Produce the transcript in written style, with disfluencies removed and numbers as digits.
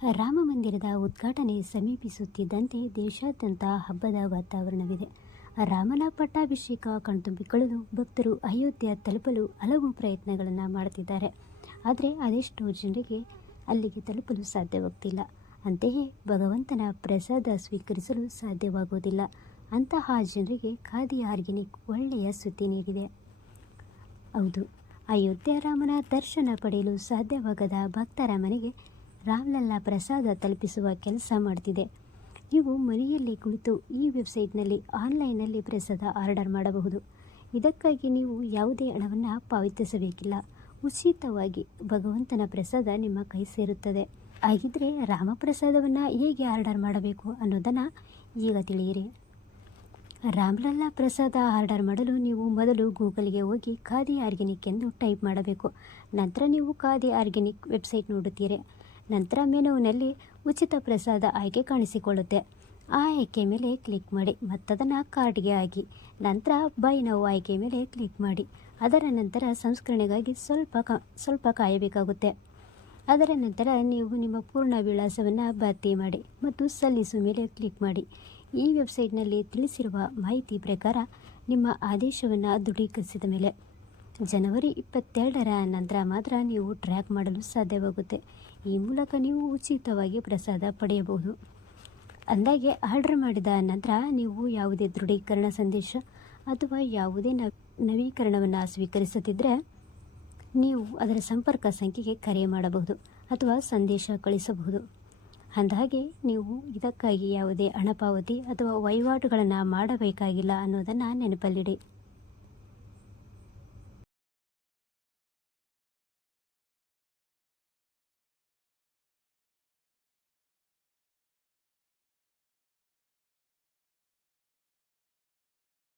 ರಾಮ ಮಂದಿರದ ಉದ್ಘಾಟನೆ ಸಮೀಪಿಸುತ್ತಿದ್ದಂತೆ ದೇಶಾದ್ಯಂತ ಹಬ್ಬದ ವಾತಾವರಣವಿದೆ. ರಾಮನ ಪಟ್ಟಾಭಿಷೇಕ ಕಣ್ತುಂಬಿಕೊಳ್ಳಲು ಭಕ್ತರು ಅಯೋಧ್ಯೆ ತಲುಪಲು ಹಲವು ಪ್ರಯತ್ನಗಳನ್ನು ಮಾಡುತ್ತಿದ್ದಾರೆ. ಆದರೆ ಅದೆಷ್ಟೋ ಜನರಿಗೆ ಅಲ್ಲಿಗೆ ತಲುಪಲು ಸಾಧ್ಯವಾಗುತ್ತಿಲ್ಲ. ಅಂತೆಯೇ ಭಗವಂತನ ಪ್ರಸಾದ ಸ್ವೀಕರಿಸಲು ಸಾಧ್ಯವಾಗುವುದಿಲ್ಲ. ಅಂತಹ ಜನರಿಗೆ ಖಾದಿ ಆರ್ಗ್ಯಾನಿಕ್ ಒಳ್ಳೆಯ ಸುದ್ದಿ ನೀಡಿದೆ. ಹೌದು, ಅಯೋಧ್ಯೆ ರಾಮನ ದರ್ಶನ ಪಡೆಯಲು ಸಾಧ್ಯವಾಗದ ಭಕ್ತರ ಮನೆಗೆ ರಾಮ್ಲಲ್ಲಾ ಪ್ರಸಾದ ತಲುಪಿಸುವ ಕೆಲಸ ಮಾಡುತ್ತಿದೆ. ನೀವು ಮನೆಯಲ್ಲಿ ಕುಳಿತು ಈ ವೆಬ್ಸೈಟ್ನಲ್ಲಿ ಆನ್ಲೈನ್ನಲ್ಲಿ ಪ್ರಸಾದ ಆರ್ಡರ್ ಮಾಡಬಹುದು. ಇದಕ್ಕಾಗಿ ನೀವು ಯಾವುದೇ ಹಣವನ್ನು ಪಾವತಿಸಬೇಕಿಲ್ಲ. ಉಚಿತವಾಗಿ ಭಗವಂತನ ಪ್ರಸಾದ ನಿಮ್ಮ ಕೈ ಸೇರುತ್ತದೆ. ಹಾಗಿದ್ರೆ ರಾಮ ಪ್ರಸಾದವನ್ನು ಹೇಗೆ ಆರ್ಡರ್ ಮಾಡಬೇಕು ಅನ್ನೋದನ್ನು ಈಗ ತಿಳಿಯಿರಿ. ರಾಮ್ಲಲ್ಲಾ ಪ್ರಸಾದ ಆರ್ಡರ್ ಮಾಡಲು ನೀವು ಮೊದಲು ಗೂಗಲ್ಗೆ ಹೋಗಿ ಖಾದಿ ಆರ್ಗ್ಯಾನಿಕ್ ಎಂದು ಟೈಪ್ ಮಾಡಬೇಕು. ನಂತರ ನೀವು ಖಾದಿ ಆರ್ಗ್ಯಾನಿಕ್ ವೆಬ್ಸೈಟ್ ನೋಡುತ್ತೀರಿ. ನಂತರ ಮೆನುವಿನಲ್ಲಿ ಉಚಿತ ಪ್ರಸಾದ ಆಯ್ಕೆ ಕಾಣಿಸಿಕೊಳ್ಳುತ್ತೆ. ಆ ಆಯ್ಕೆ ಮೇಲೆ ಕ್ಲಿಕ್ ಮಾಡಿ ಮತ್ತದನ್ನು ಕಾರ್ಡ್ಗೆ ಹಾಕಿ. ನಂತರ ಬೈ ನೌ ಆಯ್ಕೆ ಮೇಲೆ ಕ್ಲಿಕ್ ಮಾಡಿ. ಅದರ ನಂತರ ಸಂಸ್ಕರಣೆಗಾಗಿ ಸ್ವಲ್ಪ ಕಾಯಬೇಕಾಗುತ್ತೆ. ಅದರ ನಂತರ ನೀವು ನಿಮ್ಮ ಪೂರ್ಣ ವಿಳಾಸವನ್ನು ಭರ್ತಿ ಮಾಡಿ ಮತ್ತು ಸಲ್ಲಿಸು ಮೇಲೆ ಕ್ಲಿಕ್ ಮಾಡಿ. ಈ ವೆಬ್ಸೈಟ್ನಲ್ಲಿ ತಿಳಿಸಿರುವ ಮಾಹಿತಿ ಪ್ರಕಾರ ನಿಮ್ಮ ಆದೇಶವನ್ನು ದೃಢೀಕರಿಸಿದ ಮೇಲೆ ಜನವರಿ 22ರ ನಂತರ ಮಾತ್ರ ನೀವು ಟ್ರ್ಯಾಕ್ ಮಾಡಲು ಸಾಧ್ಯವಾಗುತ್ತೆ. ಈ ಮೂಲಕ ನೀವು ಉಚಿತವಾಗಿ ಪ್ರಸಾದ ಪಡೆಯಬಹುದು. ಅಂದಾಗೆ ಆರ್ಡರ್ ಮಾಡಿದ ನಂತರ ನೀವು ಯಾವುದೇ ದೃಢೀಕರಣ ಸಂದೇಶ ಅಥವಾ ಯಾವುದೇ ನವೀಕರಣವನ್ನು ಸ್ವೀಕರಿಸುತ್ತಿದ್ದರೆ ನೀವು ಅದರ ಸಂಪರ್ಕ ಸಂಖ್ಯೆಗೆ ಕರೆ ಮಾಡಬಹುದು ಅಥವಾ ಸಂದೇಶ ಕಳಿಸಬಹುದು. ಅಂದಾಗೆ ನೀವು ಇದಕ್ಕಾಗಿ ಯಾವುದೇ ಹಣ ಪಾವತಿ ಅಥವಾ ವಹಿವಾಟುಗಳನ್ನು ಮಾಡಬೇಕಾಗಿಲ್ಲ ಅನ್ನೋದನ್ನು ನೆನಪಲ್ಲಿಡಿ.